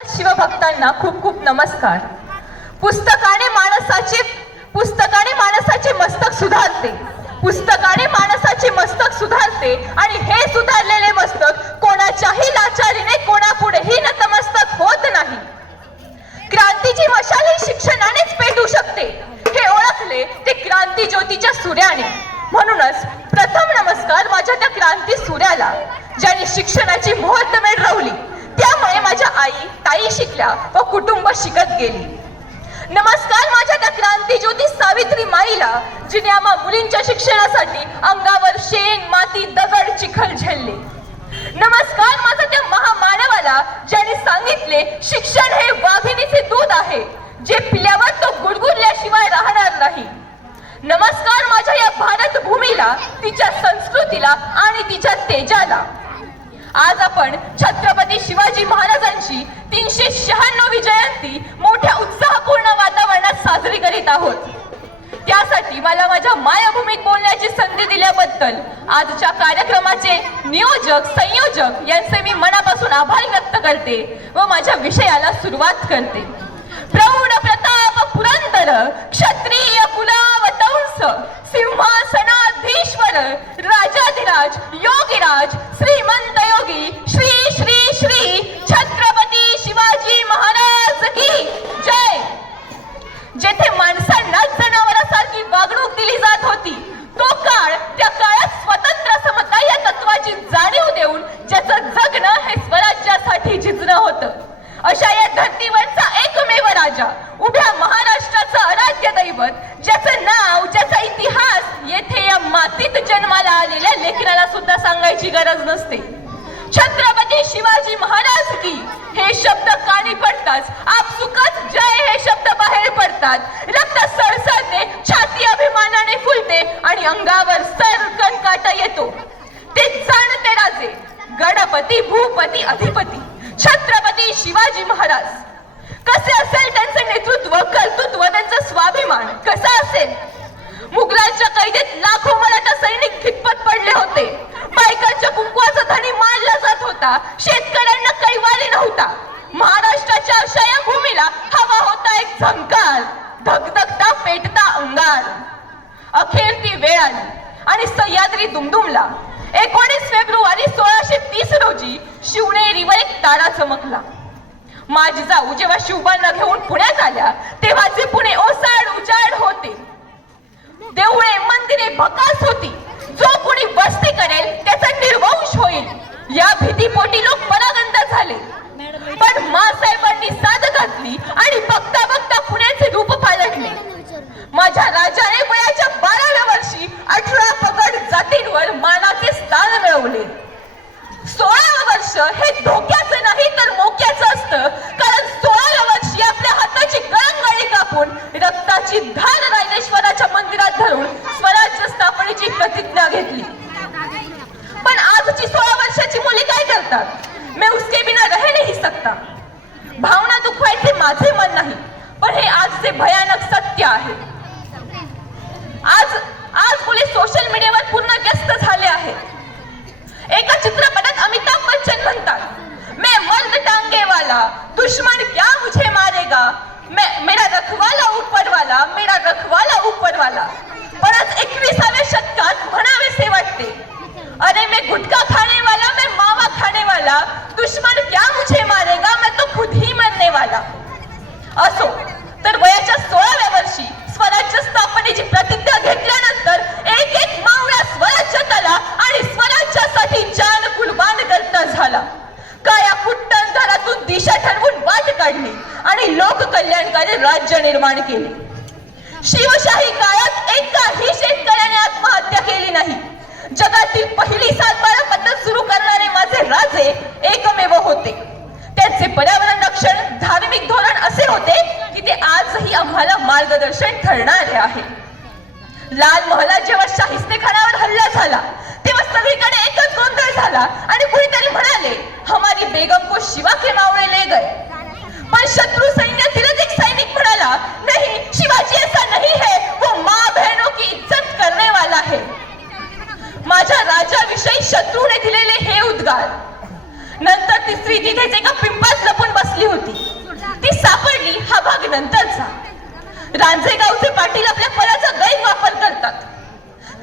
शिवभक्तांना खूप खूप नमस्कार। पुस्तकाने माणसाचे मस्तक सुधारते, पुस्तकाने माणसाचे मस्तक सुधारते आणि हे सुधारलेले मस्तक कोणाच्याही लाचारीने कोणापुढेही नतमस्तक होत नाही। क्रांतीची मशाल ही शिक्षणानेच पेटू शकते हे ओळखले ते क्रांती ज्योतीच्या सूर्याने। म्हणूनच प्रथम नमस्कार माझ्या त्या क्रांती सूर्याला ज्याने शिक्षणाची मुहूर्तमेढ रोवली, त्यामुळे माझ्या आई ताई शिकल्या व कुटुंब शिकत गेली। नमस्कार माझ्या त्या क्रांती ज्योती सावित्री माईला जिने आम्हा मुलींच्या शिक्षणासाठी अंगावर शेण माती दगड चिखल झेलले। नमस्कार माझा त्या महामानवाला ज्याने सांगितले शिक्षण हे वाघिणीचे दूध आहे जे पिल्यावर तो गुडगुडल्याशिवाय राहणार नाही। नमस्कार माझ्या या भारत भूमीला, तिच्या संस्कृतीला आणि तिच्या तेजाला। आज आपण छत्रपती शिवाजी महाराजांची 396वी जयंती मोठ्या उत्साहपूर्ण वातावरणात साजरी करीत आहोत। त्यासाठी मला माझ्या मायभूमीत बोलण्याची संधी दिल्याबद्दल आजच्या कार्यक्रमाचे नियोजक संयोजक यांचे मी मनापासून आभार व्यक्त करते व माझ्या विषयाला सुरुवात करते। प्रौढ प्रताप पुरंदर क्षत्रिय कुलावतंस सिंहासनाधीश्वर राजाधिराज योगीराज श्रीमंत योगी श्री श्री श्री छत्रपती शिवाजी महाराज की जय। जेथे माणसांना जनावरांसारखी वागणूक दिली जात होती तो काळ, त्या काळात स्वतंत्र समता या तत्वाची जाणीव देऊन ज्याचं जगणं हे स्वराज्यासाठी झिजणं होतं, अशा या धर्तीवरचा एकमेव राजा, उभ्या महाराष्ट्राचा आराध्य दैवत, ज्याचं नाव ज्याचा इतिहास येथे या मातीत जन्माला आलेल्या लेकराला सुद्धा सांगायची गरज नसते। छत्रपती शिवाजी महाराज की हे शब्द कानी पडताच आपसुकच जय हे शब्द बाहेर पडतात। रक्त सळसळते, छाती अभिमानाने फुलते आणि अंगावर सरकन काटा येतो। ते जाणते राजे, गणपती भूपती अधिपती छत्रपती शिवाजी महाराज। कसे असेल त्यांचे नेतृत्व, कर्तृत्व, त्यांचा स्वाभिमान कसा असेल? मुघलांच्या कैदेत लाखो मराठा सैनिक खितपत पडले होते, बायकांच्या कुंकवाचा धनी मारला जात होता, शेतकऱ्यांना कैवारी नव्हता। महाराष्ट्राच्या अशा या भूमीला हवा होता एक झंकार, धगधगता पेटता अंगार। अखेर ती वेळ आली आणि सह्याद्री दुमदुमला। 19 फेब्रुवारी 1630 रोजी शिवनेरीवर एक तारा चमकला। माझी जाऊ जेव्हा शिवबांना घेऊन पुण्यात आल्या तेव्हाचे पुणे ओसाड उजाड होते, देवळे मंदिरे भकास होती। जो कोणी वस्ती करेल त्याचा निर्वंश होईल या भीतीपोटी लोक परागंदा झाले। पण मासाहेबांनी साद घातली आणि बघता बघता पुण्याचे रूप पालटले। माझ्या राजाने वयाच्या 12व्या वर्षी 18 पगड जातींवर मानाचे स्थान मिळवले। 16वे वर्ष हे धोक्याचं नाही तर मोक्याचं असतं, कारण 16व्या वर्षी आपल्या हाताची गळंगळी कापून रक्ताची धार रायरेश्वराच्या मंदिरात धरून स्वराज्य स्थापनेची प्रतिज्ञा घेतली। पण आजची 16 वर्षाची मुले काय करतात? मैं उसके बिना रह नहीं सकता। भावना दुखवायचे माझे मन नाही, पण हे आजचे भयानक सत्य आहे। आज मुले सोशल मीडियावर पूर्ण व्यस्त झाले आहेत। एका चित्रपटात अमिताभ बच्चन म्हणतात, मैं मर्द टांगे वाला, दुश्मन क्या मुझे मारेगा, मेरा रखवाला ऊपर वाला, मेरा रखवाला ऊपर वाला। पण आज 21व्या शतकात म्हणावेसे वाटते, अरे मैं गुटखा खाने वाला, मैं मावा खाने वाला, दुश्मन क्या मुझे मारेगा, मैं तो खुद ही मरने वाला। असो तर वयाच्या 16व्या वर्षी स्वराज्य स्थापनेची प्रतिज्ञा घेतल्यानंतर एक एक मावळा स्वराज्यात आला आणि स्वराज्यासाठी जान कुर्बान करता झाला। काया कुट्टन घरातून दिशा ठरवून वाट काढली आणि लोक कल्याणकारी राज्य निर्माण केले। शिवशाही काळात एकाही शेतकऱ्याने आत्महत्या केली नाही। जगातील पहिली सातबारा पद्धत सुरू करणारे माझे राजे एकमेव होते। त्यांचे पर्यावरण रक्षण धार्मिक धोरण असे होते की ते आजही आम्हाला मार्गदर्शन ठरणारे आहे। लाल महालात जेव्हा शाहिस्तेखानावर हल्ला झाला तेव्हा सगळीकडे एकच गोंधळ झाला आणि कुणीतरी म्हणाले, हमारी बेगम को शिवा के मावळे ले गए। पण शत्रु सैन्यातीलच एक सैनिक म्हणाला, नहीं, शिवाजी ऐसा नहीं है, वो माँ बहनों की इज्जत करने वाला है। माझ्या राजाविषयी शत्रूने दिलेले हे उद्गार नंतर ती स्त्री तिथेच एका पिंपात लपून बसली होती। नंतरचा. रांजेगावचे पाटील आपल्या पदाचा गैरवापर करतात.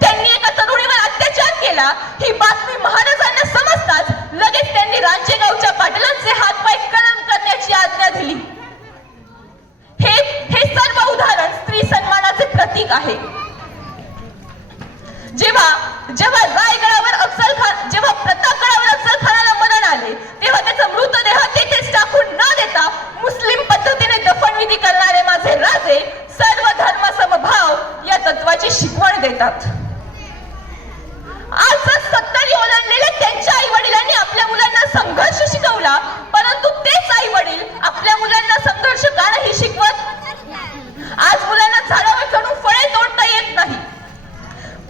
त्यांनी एका तरुणीवर अत्याचार केला ही बातमी महाराजांना समजताच लगेच त्यांनी रांजेगावच्या पाटलांचे हातपाय कलम करण्याची आज्ञा दिली. हे सर्व उदाहरण स्त्री सन्मानाचे प्रतीक आहे. जेव्हा रायगडावर जेव्हा प्रतापगडावर अफजल खानाला मरण आले तेव्हा त्याचा मृतदेह तेथेच टाकून न देता मुस्लिम पद्धतीने दफनविधी करणारे माझे राजे सर्व धर्म समभाव या तत्वाची शिकवण देतात. आज 70 ओलांडलेल्या त्यांच्या आई वडिलांनी आपल्या मुलांना संघर्ष शिकवला, परंतु तेच आई वडील आपल्या मुलांना संघर्ष का नाही शिकवत? आज मुलांना झाडावर चढून फळे तोडता येत नाही.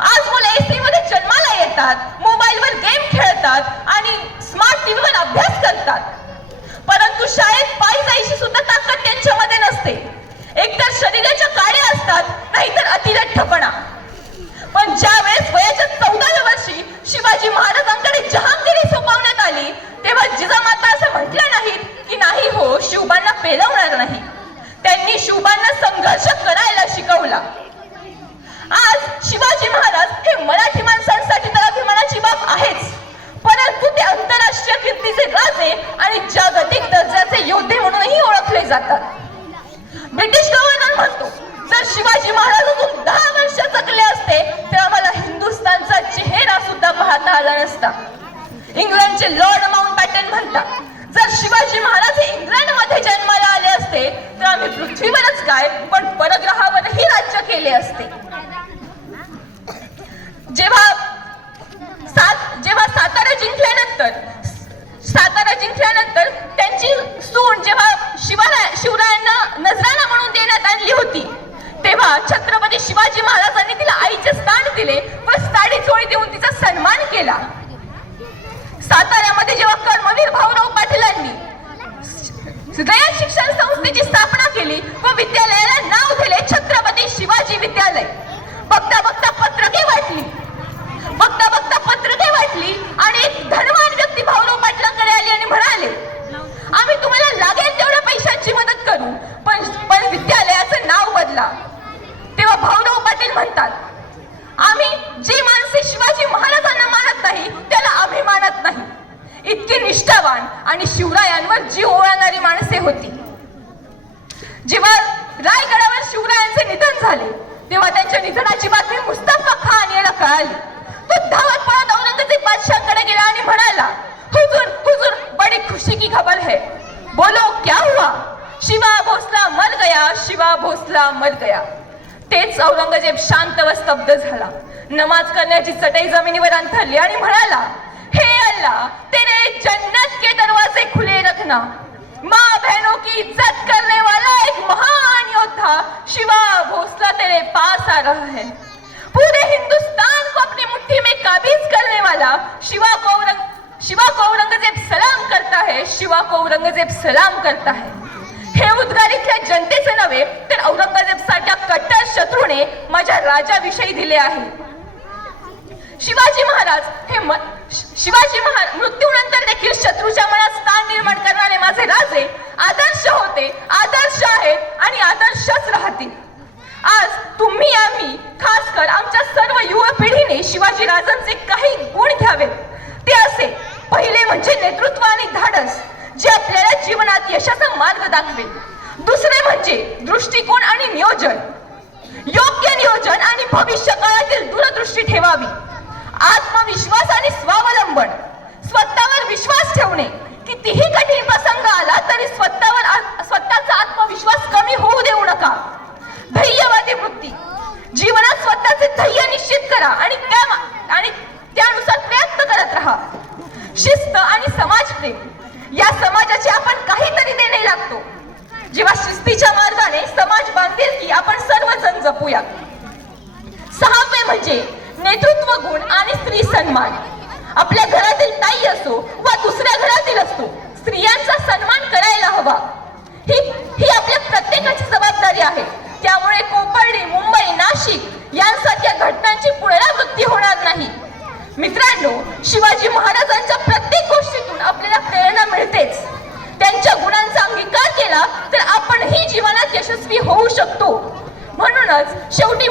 आज मुले एसी मध्ये जन्माला येतात, मोबाईलवर गेम खेळतात आणि स्मार्ट टीव्हीवर अभ्यास करतात, परंतु शाळेत पायी जायची सुद्धा ताकद त्यांच्यामध्ये नसते. एकतर शरीराच्या काड्या असतात, नाहीतर अतिलठ्ठपणा. पण ज्या वेळेस वयाच्या 14व्या वर्षी शिवाजी महाराजांकडे जहांगीरी सोपवण्यात आली तेव्हा जिजामाता असं म्हटलं नाहीत की नाही हो, शिवबांना पेलवणार नाही. त्यांनी शिवबांना संघर्ष करायला शिकवला. आज शिवाजी महाराज हे मराठी माणसांसाठी तर अभिमानाची बाब आहेच, परंतु ते आंतरराष्ट्रीय कीर्तीचे राजे आणि जागतिक दर्जाचे योद्धे म्हणूनही ओळखले जातात. ब्रिटिश गव्हर्नर म्हणतो, जर शिवाजी महाराज अजून 10 वर्ष जगले असते तर आम्हाला हिंदुस्थानचा चेहरा सुद्धा पाहता आला नसता. इंग्लंडचे लॉर्ड माउंटबॅटन म्हणतात, जर शिवाजी महाराज हे इंग्लंडमध्ये जन्माला आले असते तर आम्ही पृथ्वीवरच काय पण परग्रहावरही राज्य केले असते. जेव्हा सातारा जिंकल्यानंतर त्यांची सून जेव्हा शिवरायांना नजराणा म्हणून देण्यात आणली होती तेव्हा छत्रपती शिवाजी महाराजांनी तिला आईचे स्थान दिले व साडी चोळी देऊन तिचा सन्मान केला. साताऱ्यामध्ये जेव्हा कर्मवीर भाऊराव पाटीलांनी रयत शिक्षण संस्थेची स्थापना केली व विद्यालयाला नाव दिले छत्रपती शिवाजी विद्यालय. बघता बघता पत्रके वाटली आणि एक धनवान व्यक्ती भाऊराव पाटलांकडे आली आणि म्हणाले, आम्ही तुम्हाला लागेल तेवढ्या पैशांची मदत करू, पण विद्यालयाचं नाव बदला. तेव्हा भाऊराव पाटील म्हणतात, आम्ही जी माणसे शिवाजी महाराजांना मानत नाही त्याला आम्ही मानत नाही. इतकी निष्ठावान आणि शिवरायांवर जीव ओवाळणारी माणसे होती. जेव्हा रायगडावर शिवरायांचे निधन झाले तेव्हा त्यांच्या निधनाची बातमी मुस्तफा खान याला कळाली. तो धावत पळत औरंगजेब बादशाहकडे गेला आणि म्हणाला, हुजूर बड़ी खुशी की खबर है, बोलो क्या हुआ? शिवा भोसला मर गया. तेच औरंगजेब शांत व स्तब्ध झाला. नमाज करण्याची चटई जमिनीवर अंथरली आणि म्हणाला, हे अल्लाह, तेरे जन्नत के दरवाजे खुले रखना. माँ बहनों की इज्जत करने वाला एक महान योद्धा शिवा भोसला तेरे पास आ रहा है. पूरे हिंदुस्तान को अपनी मुट्ठी में काबीज करने वाला शिवा को औरंगजेब सलाम करता है. हे उद्गार इथल्या जनतेचे नव्हे तर औरंगजेब सारख्या कट्टर शत्रूने माझ्या राजाविषयी दिले आहे. शिवाजी महाराज मृत्यूनंतर देखील शत्रूच्या मनात स्थान निर्माण करणारे माझे राजे आदर्श होते, आदर्श आहेत आणि आदर्शच राहतील. आज तुम्ही आम्ही खासकर आमच्या सर्व युवा पिढीने शिवाजी राजांचे काही गुण घ्यावेत. ते असे, पहिले म्हणजे नेतृत्व आणि धाडस जे आपल्याला जीवनात यशाचा मार्ग दाखवेल. दुसरे म्हणजे दृष्टिकोन आणि नियोजन, योग्य नियोजन आणि भविष्य काळातील दूरदृष्टी ठेवावी. आत्मविश्वास आणि स्वावलंबन, स्वतःवर विश्वास ठेवणे. कितीही कठीण प्रसंग आला तरी स्वतःचा आत्मविश्वास कमी होऊ देऊ नका. धैर्यवादी वृत्ती, जीवनात स्वतःचे धैर्य निश्चित करा आणि त्यानुसार प्रयत्न करत राहा. शिस्त आणि समाजप्रेम, या समाजाचे आपण काहीतरी देणे लागतो. जेव्हा शिस्तीच्या मार्गाने समाज बांधीलकी आपण सर्वजण जपूया. 6वे म्हणजे नेतृत्व गुण आणि स्त्री सन्मान. आपल्या घरातील ताई असो वा दुसऱ्या घरातील असतो, स्त्रियांचा सन्मान करायला हवा. ही आपल्या प्रत्येकाची जबाबदारी आहे. त्यामुळे कोपर्डी, मुंबई, नाशिक यांसारख्या घटनांची पुनरावृत्ती होणार नाही. मित्रांनो, शिवाजी महाराजांच्या प्रत्येक गोष्टीतून आपल्याला प्रेरणा मिळतेच. त्यांच्या गुणांचा अंगीकार केला तर आपणही जीवनात यशस्वी होऊ शकतो. म्हणूनच शेवटी